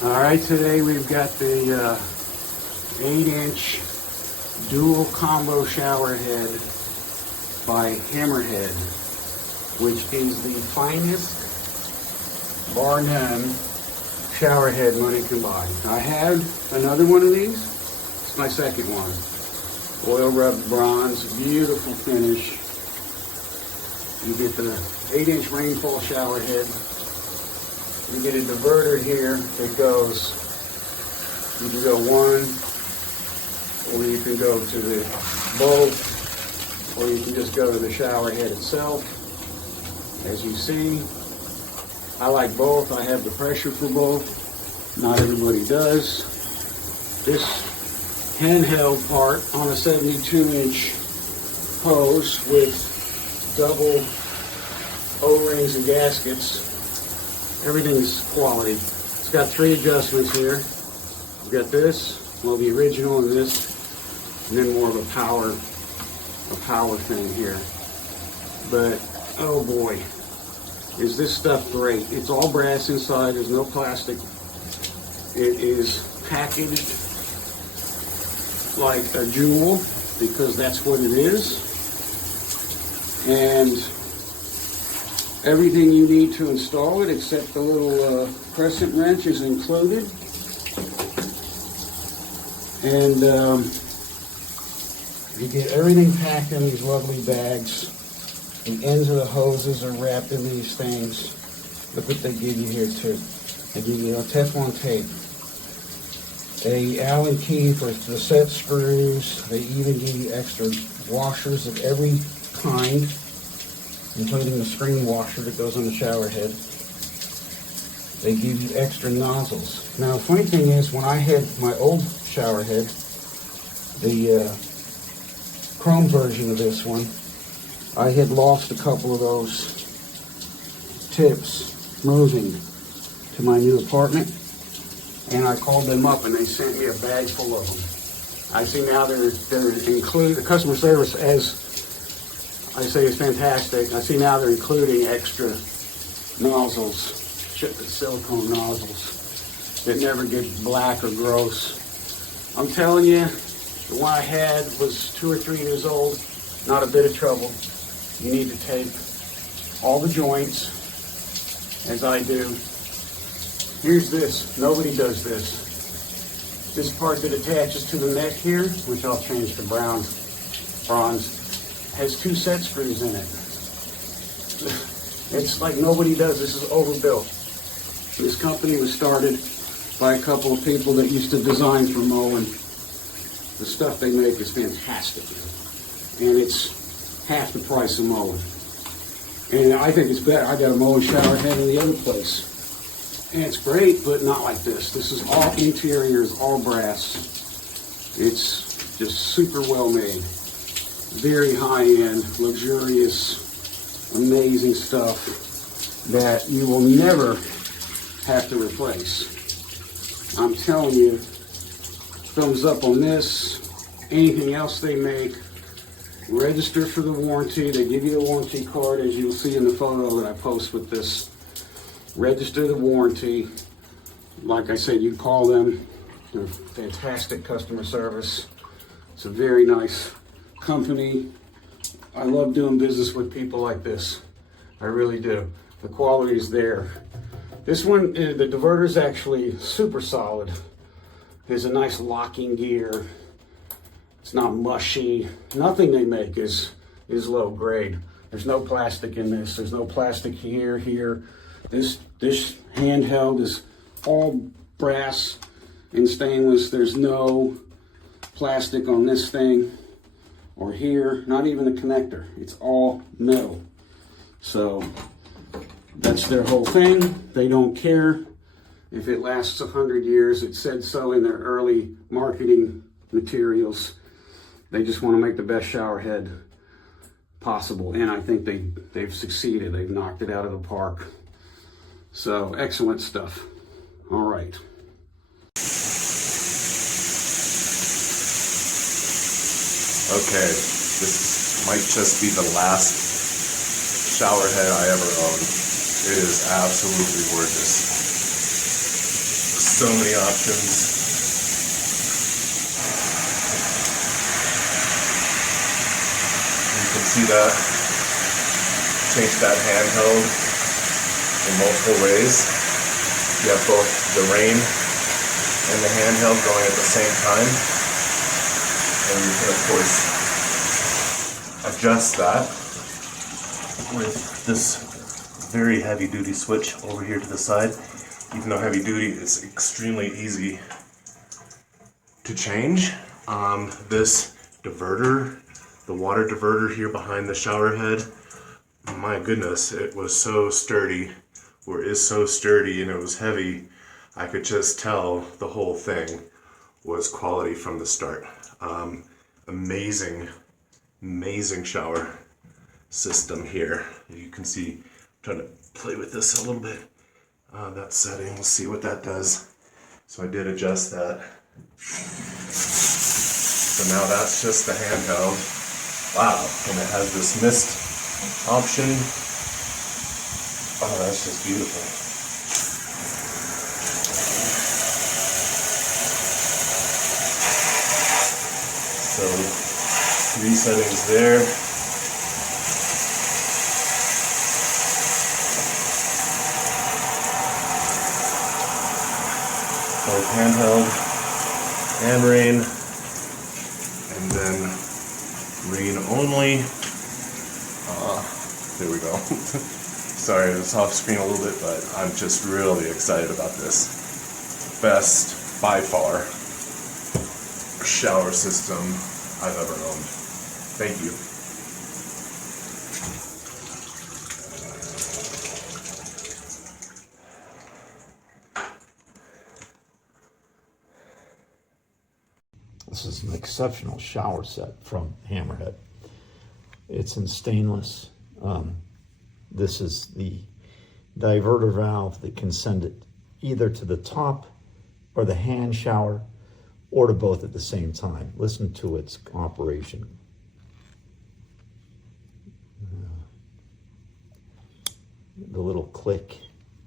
Alright, today we've got the 8-inch dual combo shower head by HammerHead, which is the finest, bar none, shower head money can buy. I had another one of these. It's my second one. Oil rubbed bronze, beautiful finish. You get the 8-inch Rainfall shower head. You get a diverter here that goes, you can go one, or you can go to the both, or you can just go to the shower head itself. As you see, I like both. I have the pressure for both. Not everybody does. This handheld part on a 72-inch hose with double O-rings and gaskets. Everything's quality. It's got 3 adjustments here. We've got this, well, the original, and this, and then more of a power thing here. But oh boy, is this stuff great. It's all brass inside, there's no plastic. It is packaged like a jewel, because that's what it is. And everything you need to install it, except the little crescent wrench, is included. And you get everything packed in these lovely bags. The ends of the hoses are wrapped in these things. Look what they give you here too. They give you a Teflon tape, a Allen key for the set screws. They even give you extra washers of every kind, including the screen washer that goes on the shower head. They give you extra nozzles. Now, the funny thing is, when I had my old shower head, the chrome version of this one, I had lost a couple of those tips moving to my new apartment, and I called them up and they sent me a bag full of them. I see now they're included. The customer service, as I say, is fantastic. I see now they're including extra nozzles, silicone nozzles that never get black or gross. I'm telling you, the one I had was 2 or 3 years old, not a bit of trouble. You need to tape all the joints, as I do. Here's this, nobody does this. This part that attaches to the neck here, which I'll change to bronze, has 2 set screws in it. It's like nobody does. This is overbuilt. This company was started by a couple of people that used to design for mowing. The stuff they make is fantastic. And it's half the price of mowing. And I think it's better. I got a mowing shower head in the other place. And it's great, but not like this. This is all interiors, all brass. It's just super well made. Very high-end, luxurious, amazing stuff that you will never have to replace. I'm telling you, thumbs up on this. Anything else they make, register for the warranty. They give you the warranty card, as you'll see in the photo that I post with this. Register the warranty. Like I said, you call them. They're fantastic customer service. It's a very nice company. I love doing business with people like this. I really do. The quality is there. This one, the diverter is actually super solid. There's a nice locking gear. It's not mushy. Nothing they make is low grade. There's no plastic in this. There's no plastic here. This handheld is all brass and stainless. There's no plastic on this thing or here, not even a connector. It's all metal. So that's their whole thing. They don't care if it lasts 100 years. It said so in their early marketing materials. They just want to make the best shower head possible. And I think they've succeeded. They've knocked it out of the park. So excellent stuff. All right. Okay, this might just be the last shower head I ever owned. It is absolutely gorgeous. So many options. You can see that. Change that handheld in multiple ways. You have both the rain and the handheld going at the same time. And you can, of course, adjust that with this very heavy duty switch over here to the side. Even though heavy duty is extremely easy to change. This diverter, the water diverter here behind the shower head, my goodness, it was so sturdy, or is so sturdy, and it was heavy. I could just tell the whole thing was quality from the start. Amazing shower system here. You can see, I'm trying to play with this a little bit. That setting, we'll see what that does. So I did adjust that. So now that's just the handheld. Wow, and it has this mist option. Oh, that's just beautiful. So 3 settings there. Both handheld and rain, and then rain only. There we go. Sorry, it's off screen a little bit, but I'm just really excited about this. Best, by far, shower system I've ever owned. Thank you. This is an exceptional shower set from HammerHead. It's in stainless. This is the diverter valve that can send it either to the top or the hand shower or to both at the same time. Listen to its operation. The little click,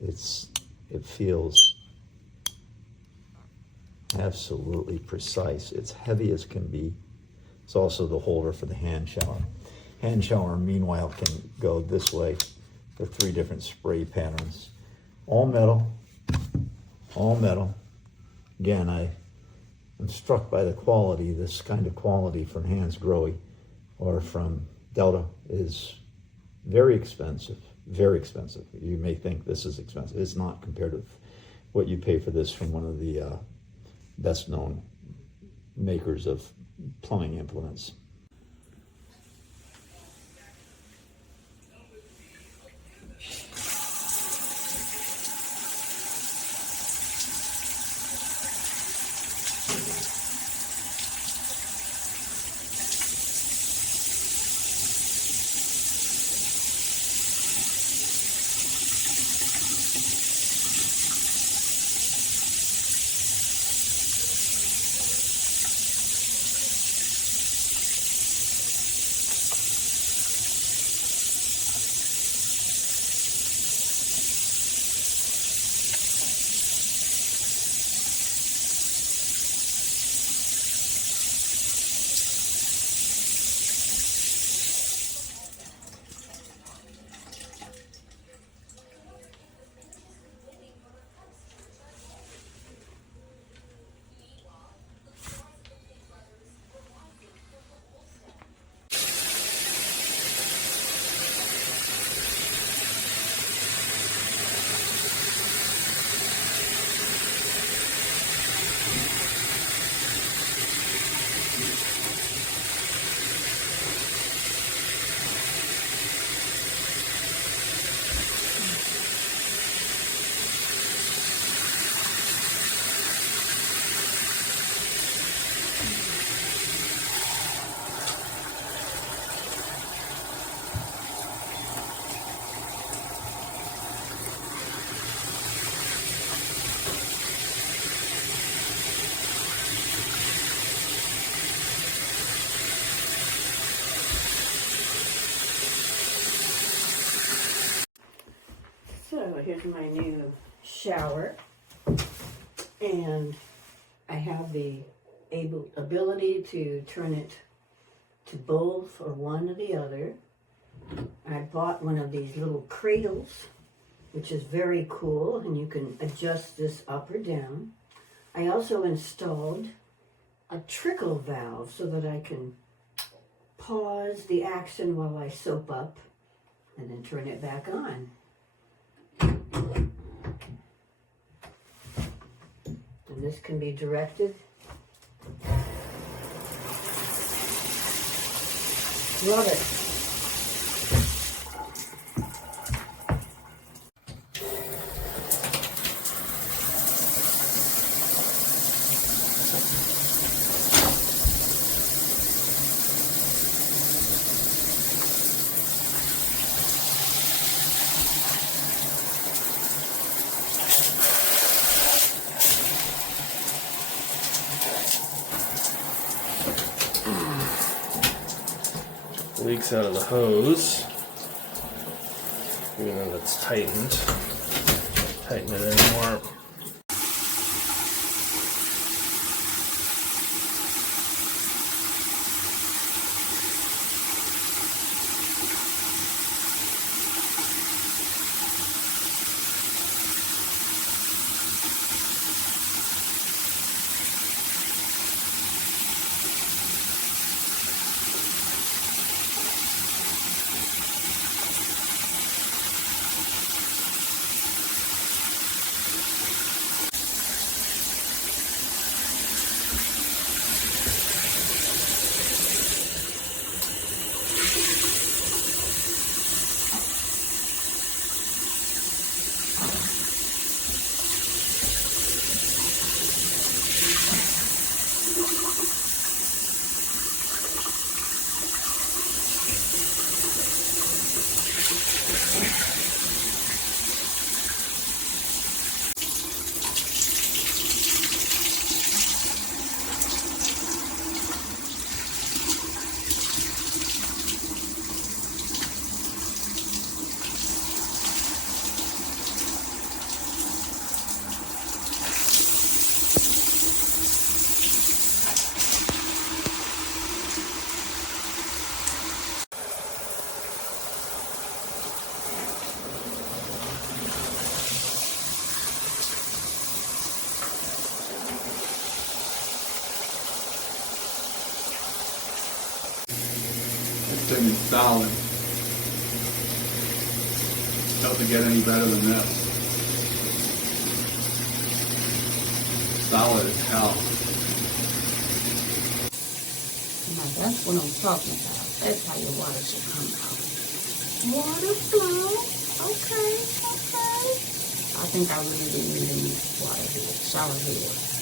it feels absolutely precise. It's heavy as can be. It's also the holder for the hand shower. Hand shower, meanwhile, can go this way. The 3 different spray patterns. All metal. All metal. Again, I'm struck by the quality. This kind of quality from Hansgrohe or from Delta is very expensive. Very expensive. You may think this is expensive. It's not compared to what you pay for this from one of the best known makers of plumbing implements. So here's my new shower. and I have the ability to turn it to both or one or the other. I bought one of these little cradles, which is very cool, and you can adjust this up or down. I also installed a trickle valve so that I can pause the action while I soap up and then turn it back on. And this can be directed. Love it. Leaks out of the hose, even though it's tightened. Tighten it anymore. Thing is solid. Doesn't get any better than this. Solid as hell. Now that's what I'm talking about. That's how your water should come out. Water flow. Okay. I think I really didn't need any water here. Shower head.